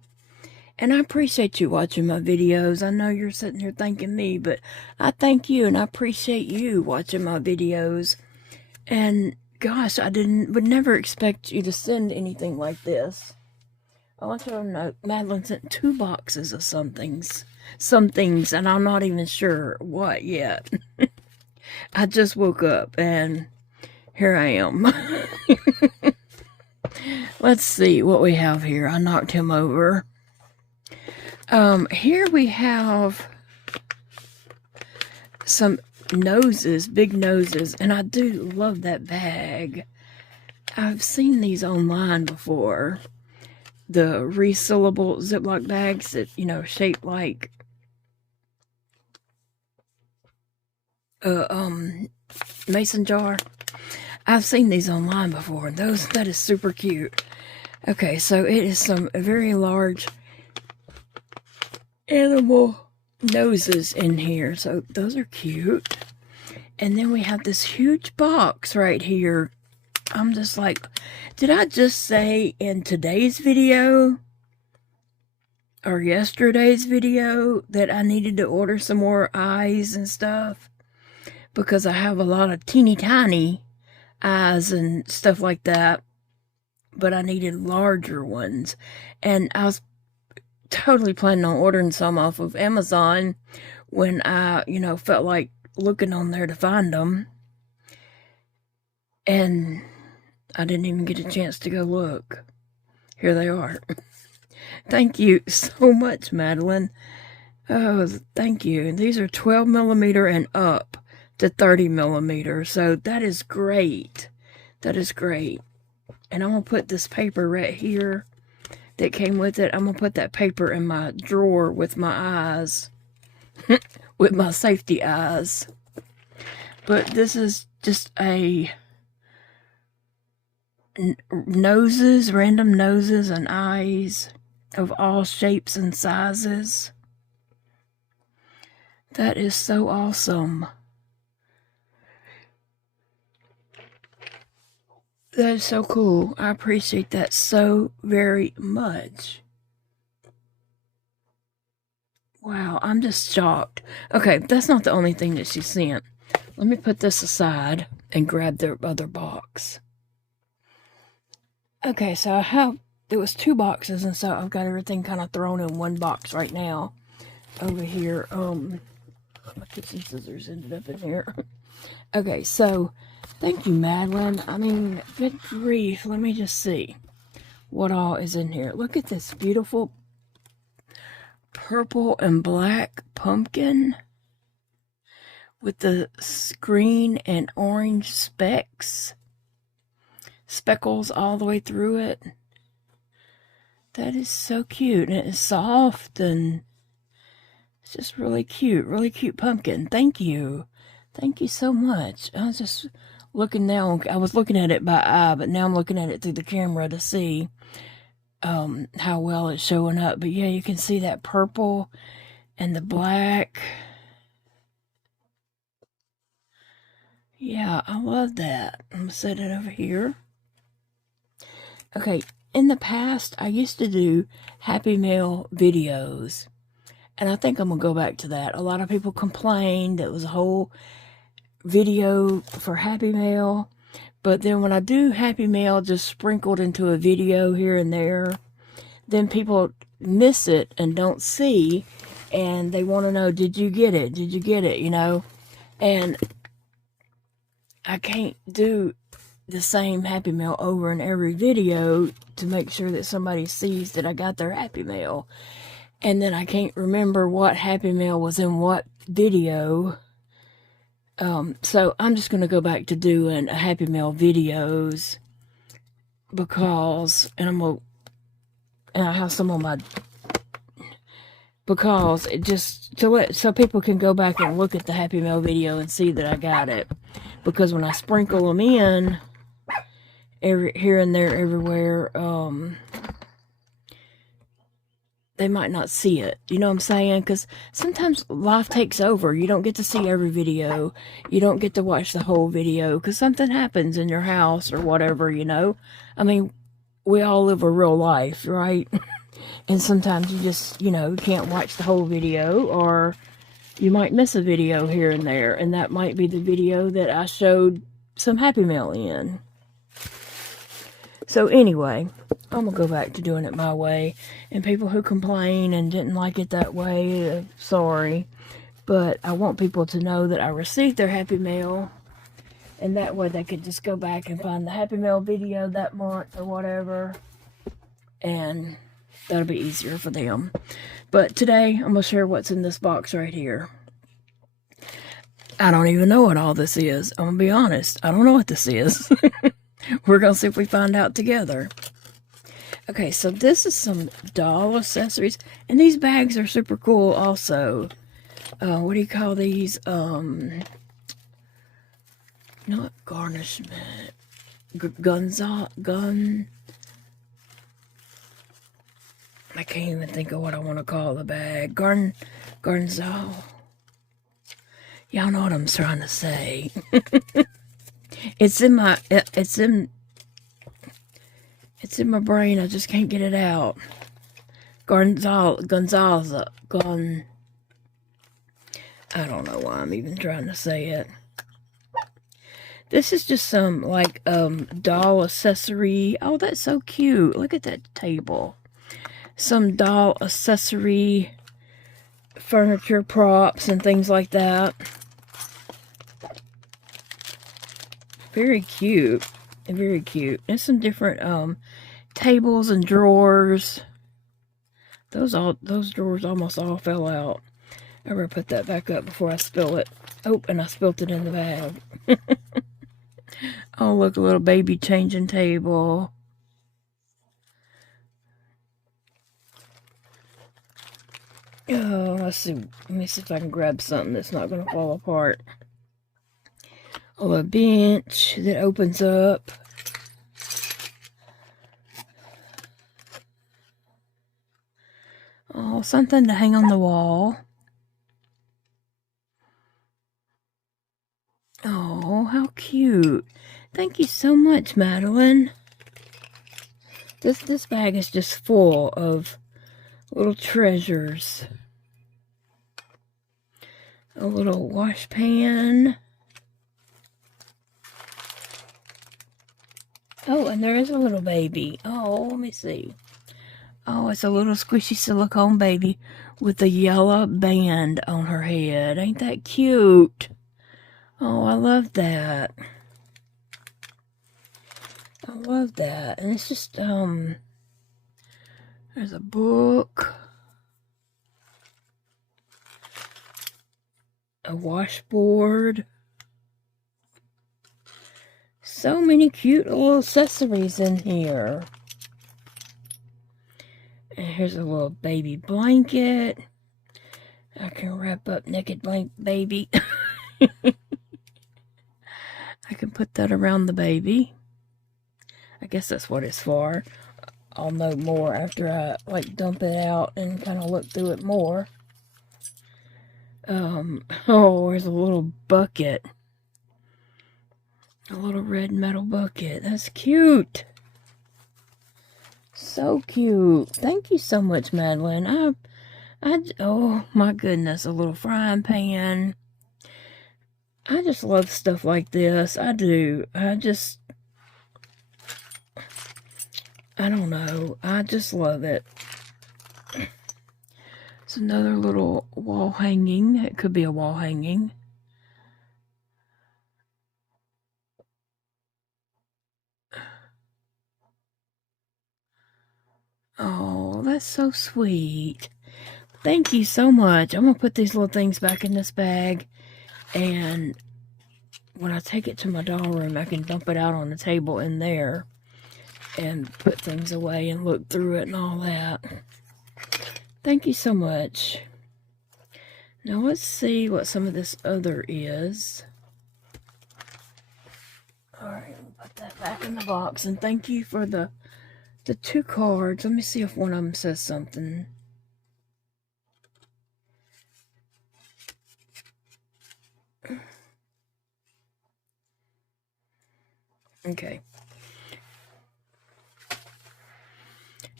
And I appreciate you watching my videos. I know you're sitting here thanking me, but I thank you and I appreciate you watching my videos. And gosh, would never expect you to send anything like this. I want you to know, Madeline sent 2 boxes of some things, and I'm not even sure what yet. I just woke up and here I am. Let's see what we have here. I knocked him over. Here we have some noses, big noses, and I do love that bag. I've seen these online before. The resealable Ziploc bags that, you know, shaped like mason jar. I've seen these online before, and that is super cute. Okay, so it is some very large animal noses in here, so those are cute. And then we have this huge box right here. I'm just like, did I just say in today's video or yesterday's video that I needed to order some more eyes and stuff? Because I have a lot of teeny tiny eyes and stuff like that, but I needed larger ones. And I was totally planning on ordering some off of Amazon when I, you know, felt like looking on there to find them. And I didn't even get a chance to go look. Here they are. Thank you so much, Madeline. Oh, thank you. These are 12 millimeter and up to 30 millimeter. So that is great. That is great. And I'm going to put this paper right here that came with it. I'm going to put that paper in my drawer with my eyes. With my safety eyes. But this is just a noses, random noses and eyes of all shapes and sizes. That is so awesome. That is so cool. I appreciate that so very much. Wow, I'm just shocked. Okay, that's not the only thing that she sent. Let me put this aside and grab the other box. Okay, so there was 2 boxes, and so I've got everything kind of thrown in one box right now. Over here, my kitchen scissors ended up in here. Okay, so thank you, Madeline. I mean, good grief. Let me just see what all is in here. Look at this beautiful purple and black pumpkin with the green and orange speckles all the way through it. That is so cute, and it's soft, and it's just really cute pumpkin. Thank you so much. I was just looking now, I was looking at it by eye, but now I'm looking at it through the camera to see how well it's showing up. But yeah, you can see that purple and the black. Yeah, I love that. I'm gonna set it over here. Okay, in the past, I used to do Happy Mail videos, and I think I'm gonna go back to that. A lot of people complained that it was a whole video for Happy Mail, but then when I do Happy Mail just sprinkled into a video here and there, then people miss it and don't see, and they want to know, did you get it, you know? And I can't do the same Happy Mail over in every video to make sure that somebody sees that I got their Happy Mail, and then I can't remember what Happy Mail was in what video. So I'm just going to go back to doing a Happy Mail videos, because, and I have some on my, because it just, so people can go back and look at the Happy Mail video and see that I got it. Because when I sprinkle them in, here and there, everywhere, they might not see it. You know what I'm saying? Because sometimes life takes over. You don't get to see every video. You don't get to watch the whole video because something happens in your house or whatever, you know? I mean, we all live a real life, right? And sometimes you just, you know, can't watch the whole video, or you might miss a video here and there, and that might be the video that I showed some Happy Mail in. So anyway, I'm going to go back to doing it my way. And people who complain and didn't like it that way, sorry. But I want people to know that I received their Happy Mail. And that way they could just go back and find the Happy Mail video that month or whatever. And that'll be easier for them. But today, I'm going to share what's in this box right here. I don't even know what all this is. I'm going to be honest. I don't know what this is. We're going to see if we find out together. Okay, so this is some doll accessories. And these bags are super cool also. What do you call these? Not garnishment. Gun. I can't even think of what I want to call the bag. Garnzal. Y'all know what I'm trying to say. It's in my brain. I just can't get it out. Gonzalza. I don't know why I'm even trying to say it. This is just some, like, doll accessory. Oh, that's so cute. Look at that table. Some doll accessory, furniture props, and things like that. Very cute. Very cute. There's some different tables and drawers. Those drawers almost all fell out. I better put that back up before I spill it. Oh, and I spilled it in the bag. Oh, look, a little baby changing table. Oh, let's see. Let me see if I can grab something that's not going to fall apart. Oh, a bench that opens up. Oh, something to hang on the wall. Oh, how cute. Thank you so much, Madeline. This bag is just full of little treasures. A little wash pan. Oh, and there is a little baby. Oh, let me see. Oh, it's a little squishy silicone baby with a yellow band on her head. Ain't that cute? Oh, I love that. I love that. And it's just, there's a book. a washboard. So many cute little accessories in here. And here's a little baby blanket. I can wrap up naked baby. I can put that around the baby. I guess that's what it's for. I'll know more after I like dump it out and kind of look through it more. Oh, there's a little bucket. A little red metal bucket. That's cute. So cute. Thank you so much, Madeline. Oh my goodness, a little frying pan. I just love stuff like this. I do. I don't know. I just love it. It's another little wall hanging. It could be a wall hanging. Oh, that's so sweet. Thank you so much. I'm going to put these little things back in this bag. And when I take it to my doll room, I can dump it out on the table in there. And put things away and look through it and all that. Thank you so much. Now let's see what some of this other is. Alright, put that back in the box. And thank you for the 2 cards. Let me see if one of them says something. Okay.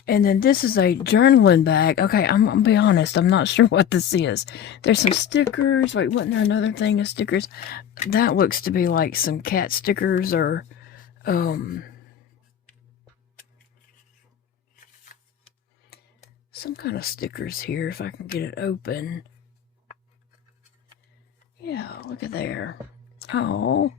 And then this is a journaling bag. Okay, I'm going to be honest. I'm not sure what this is. There's some stickers. Wait, wasn't there another thing of stickers? That looks to be like some cat stickers or, some kind of stickers here if I can get it open. Yeah, look at there. Oh.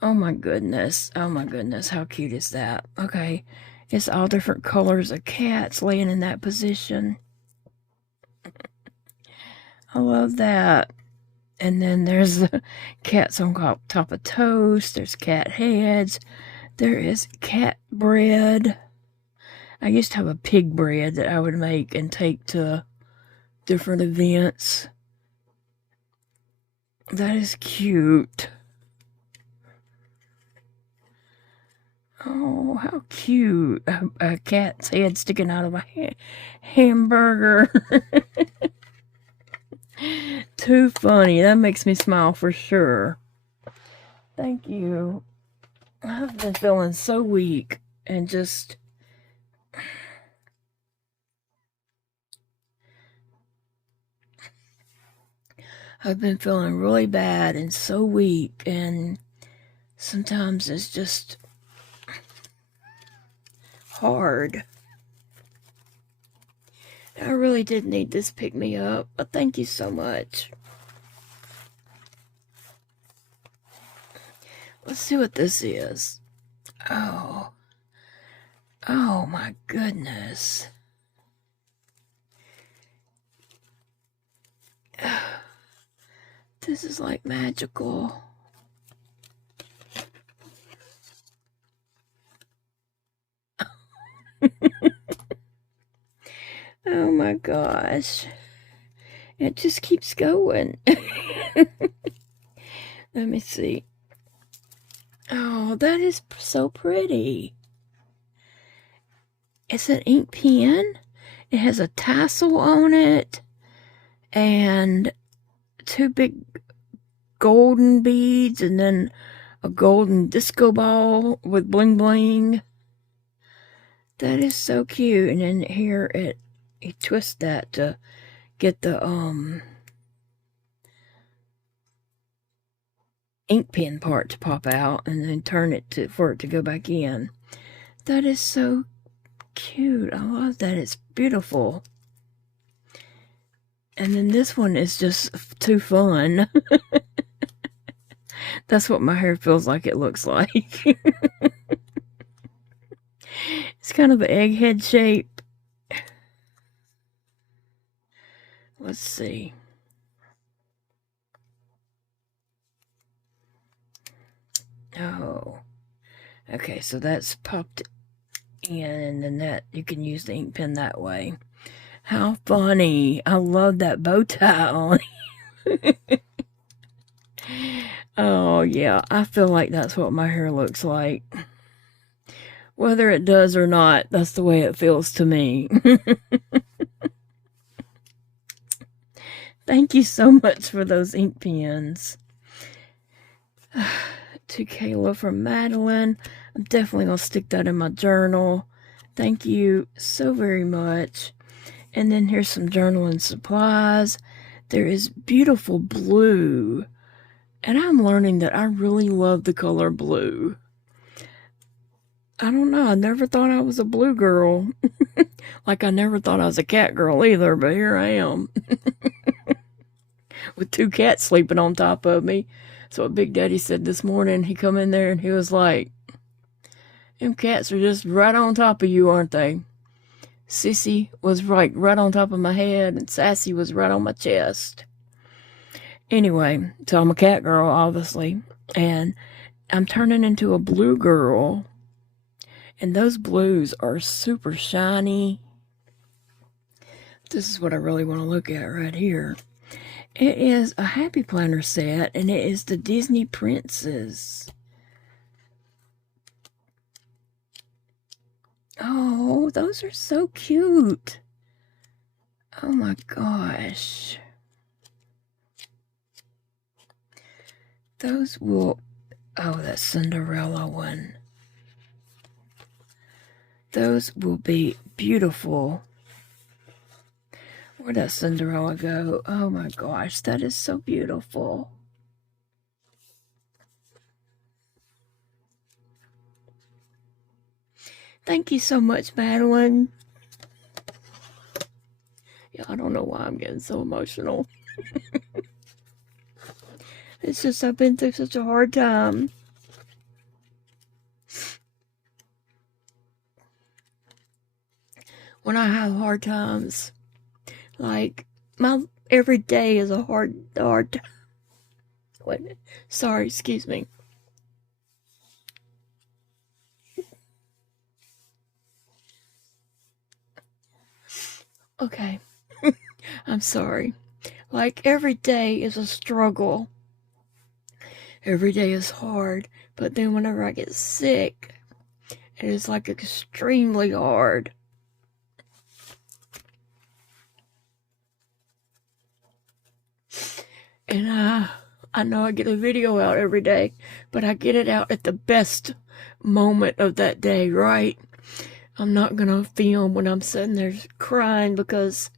Oh my goodness. Oh my goodness. How cute is that? Okay. It's all different colors of cats laying in that position. I love that. And then there's the cats on top of toast. There's cat heads. There is cat bread. I used to have a pig bread that I would make and take to different events. That is cute. Oh, how cute. A cat's head sticking out of a hamburger. Too funny. That makes me smile for sure. Thank you. I've been feeling so weak and just... I've been feeling really bad and so weak, and sometimes it's just hard. I really did need this pick-me-up, but thank you so much. Let's see what this is. Oh. Oh my goodness. This is like magical. Oh my gosh. It just keeps going. Let me see. Oh, that is so pretty. It's an ink pen. It has a tassel on it. And 2 big golden beads. And then a golden disco ball with bling bling. That is so cute. And then here you twist that to get the ink pen part to pop out, and then turn it for it to go back in. That is so cute. I love that. It's beautiful. And then this one is just too fun. That's what my hair feels like it looks like. It's kind of an egghead shape. Let's see. Oh, okay, so that's popped in, and then that you can use the ink pen that way. How funny. I love that bow tie on. Oh, yeah, I feel like that's what my hair looks like. Whether it does or not, that's the way it feels to me. Thank you so much for those ink pens. To Kayla from Madeline. I'm definitely going to stick that in my journal. Thank you so very much. And then here's some journaling supplies. There is beautiful blue. And I'm learning that I really love the color blue. I don't know. I never thought I was a blue girl. Like I never thought I was a cat girl either, but here I am. With 2 cats sleeping on top of me. So what Big Daddy said this morning, he come in there and he was like, them cats are just right on top of you, aren't they? Sissy was right on top of my head, and Sassy was right on my chest. Anyway, so I'm a cat girl, obviously, and I'm turning into a blue girl, and those blues are super shiny. This is what I really want to look at right here. It is a Happy Planner set, and it is the Disney Princes. Oh, those are so cute. Oh my gosh. Those will... Oh, that Cinderella one. Those will be beautiful. Where'd that Cinderella go? Oh my gosh, that is so beautiful. Thank you so much, Madeline. Yeah, I don't know why I'm getting so emotional. It's just I've been through such a hard time. When I have hard times, like my every day is a hard time. Wait, sorry, excuse me. Okay, I'm sorry. Like every day is a struggle. Every day is hard, but then whenever I get sick, it is like extremely hard. And I know I get a video out every day, but I get it out at the best moment of that day, right? I'm not gonna film when I'm sitting there crying because,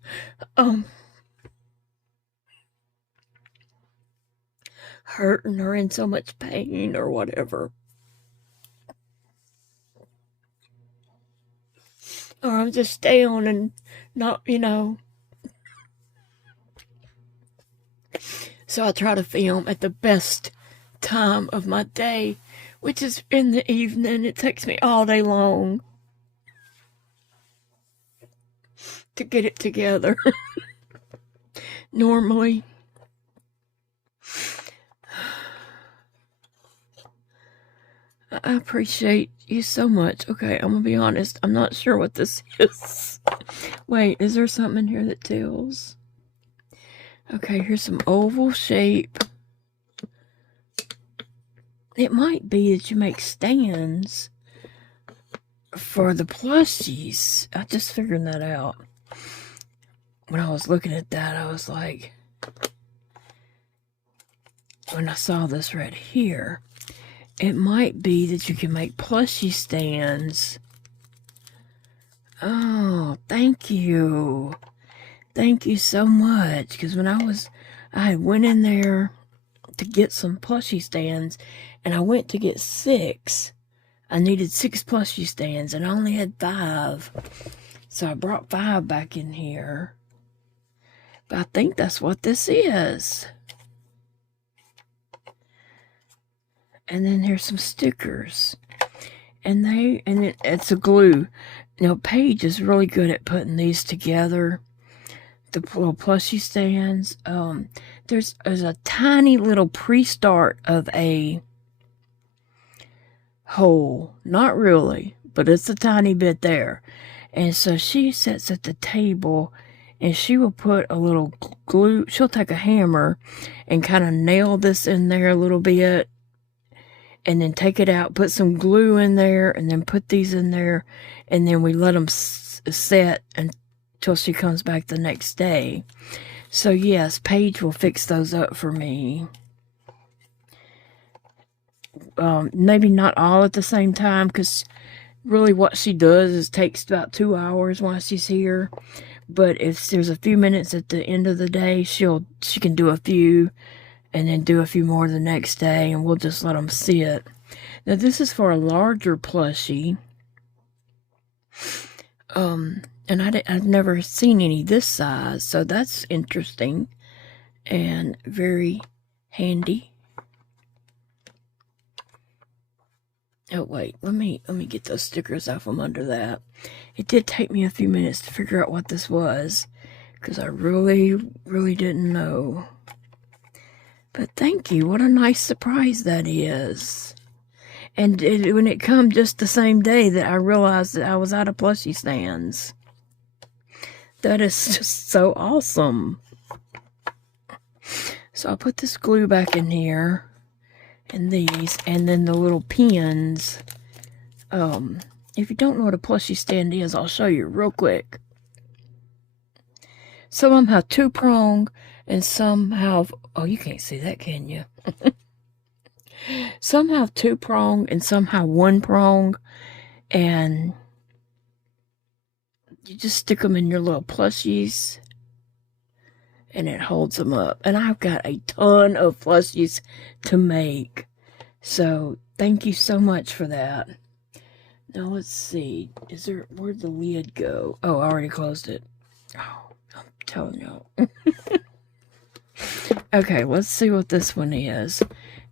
hurting or in so much pain or whatever. Or I'm just down and not, So I try to film at the best time of my day, which is in the evening. It takes me all day long to get it together. Normally. I appreciate you so much. Okay, I'm gonna be honest. I'm not sure what this is. Wait, is there something in here that tells? Okay, here's some oval shape. It might be that you make stands for the plushies. I just figured that out. When I was looking at that, I was like, when I saw this right here, it might be that you can make plushie stands. Oh, thank you. Thank you so much. Because when I went in there to get some plushie stands, and I went to get 6. I needed 6 plushie stands, and I only had 5. So I brought 5 back in here. But I think that's what this is. And then here's some stickers. And it's a glue. Now, Paige is really good at putting these together. The little plushie stands. There's a tiny little pre-start of a hole. Not really, but it's a tiny bit there. And so she sits at the table and she will put a little glue. She'll take a hammer and kind of nail this in there a little bit, and then take it out, put some glue in there, and then put these in there, and then we let them set until she comes back the next day. So yes, Paige will fix those up for me. Maybe not all at the same time, because really what she does is takes about 2 hours while she's here. But if there's a few minutes at the end of the day, she can do a few and then do a few more the next day, and we'll just let them sit. Now this is for a larger plushie. And I've never seen any this size, so that's interesting and very handy. Oh wait, let me get those stickers off from under that. It did take me a few minutes to figure out what this was, because I really didn't know. But thank you, what a nice surprise that is. And when it come just the same day that I realized that I was out of plushie stands. That is just so awesome. So I'll put this glue back in here. And these, and then the little pins. If you don't know what a plushie stand is, I'll show you real quick. Some of them have 2-prong, and some have, oh, you can't see that, can you? Some have 2-prong, and some have 1-prong, and you just stick them in your little plushies, and it holds them up. And I've got a ton of plushies to make. So, thank you so much for that. Now, let's see. Where'd the lid go? Oh, I already closed it. Oh, I'm telling y'all. Okay, let's see what this one is.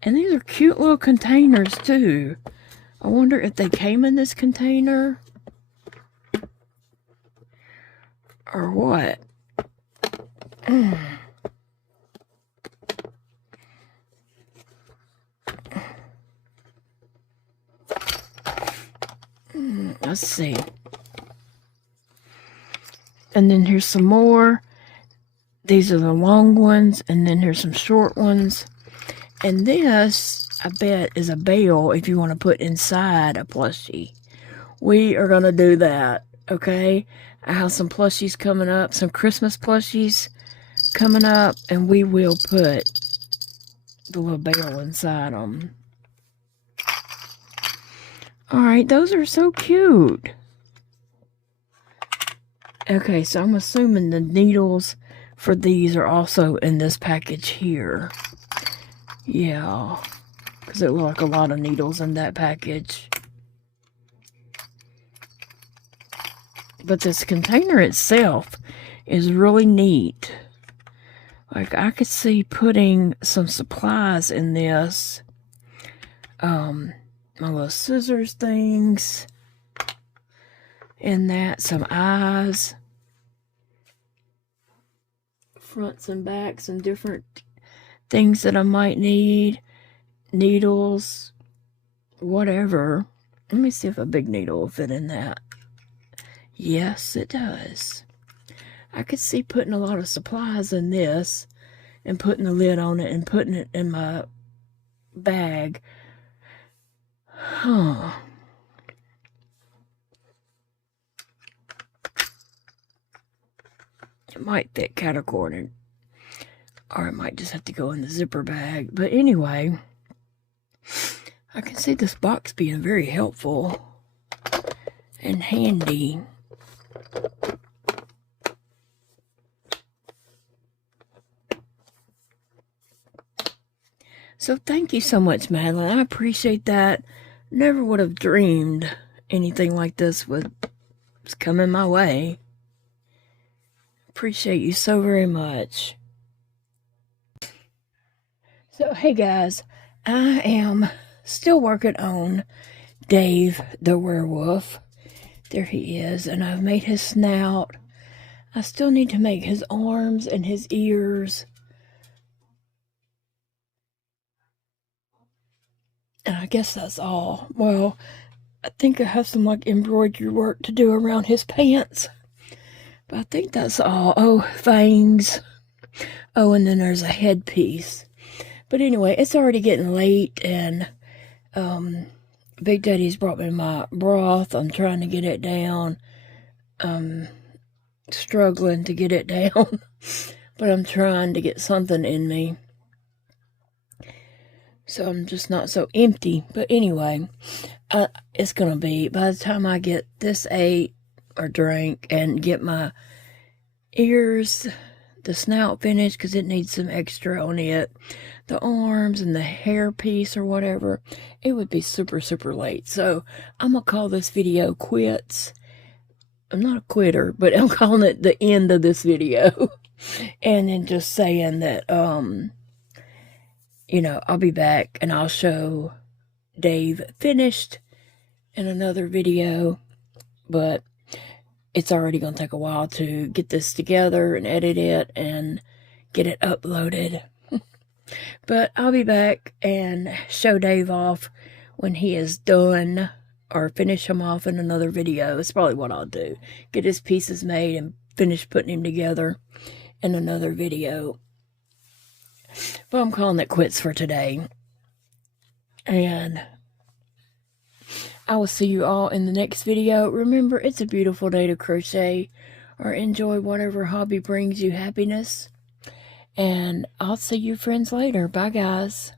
And these are cute little containers, too. I wonder if they came in this container. Or what? Let's see. And then here's some more. These are the long ones, and then here's some short ones. And this, I bet, is a bale if you want to put inside a plushie. We are going to do that, okay? I have some plushies coming up, some Christmas plushies coming up, and we will put the little bale inside them. Alright, those are so cute. Okay, so I'm assuming the needles for these are also in this package here. Yeah, because it looked like a lot of needles in that package. But this container itself is really neat. Like, I could see putting some supplies in this. My little scissors things. In that, some eyes. Fronts and backs and different things that I might need. Needles. Whatever. Let me see if a big needle will fit in that. Yes, it does. I could see putting a lot of supplies in this and putting the lid on it and putting it in my bag. Huh. It might fit catty-cornered, or it might just have to go in the zipper bag. But anyway, I can see this box being very helpful and handy. So thank you so much, Madeline. I appreciate that. Never would have dreamed anything like this was coming my way. Appreciate you so very much. So, hey guys, I am still working on Dave the werewolf. There he is, and I've made his snout. I still need to make his arms and his ears. And I guess that's all. Well, I think I have some like embroidery work to do around his pants. But I think that's all. Oh, fangs. Oh, and then there's a headpiece. But anyway, it's already getting late, and Big Daddy's brought me my broth. I'm trying to get it down. Struggling to get it down. But I'm trying to get something in me. So I'm just not so empty. But anyway, it's going to be, by the time I get this ate or drink and get my ears, the snout finished, because it needs some extra on it, the arms and the hair piece or whatever, it would be super, super late. So I'm going to call this video quits. I'm not a quitter, but I'm calling it the end of this video. And then just saying that, you know, I'll be back and I'll show Dave finished in another video, but it's already going to take a while to get this together and edit it and get it uploaded. But I'll be back and show Dave off when he is done, or finish him off in another video. That's probably what I'll do. Get his pieces made and finish putting him together in another video. But I'm calling it quits for today. And I will see you all in the next video. Remember, it's a beautiful day to crochet or enjoy whatever hobby brings you happiness. And I'll see you friends later. Bye, guys.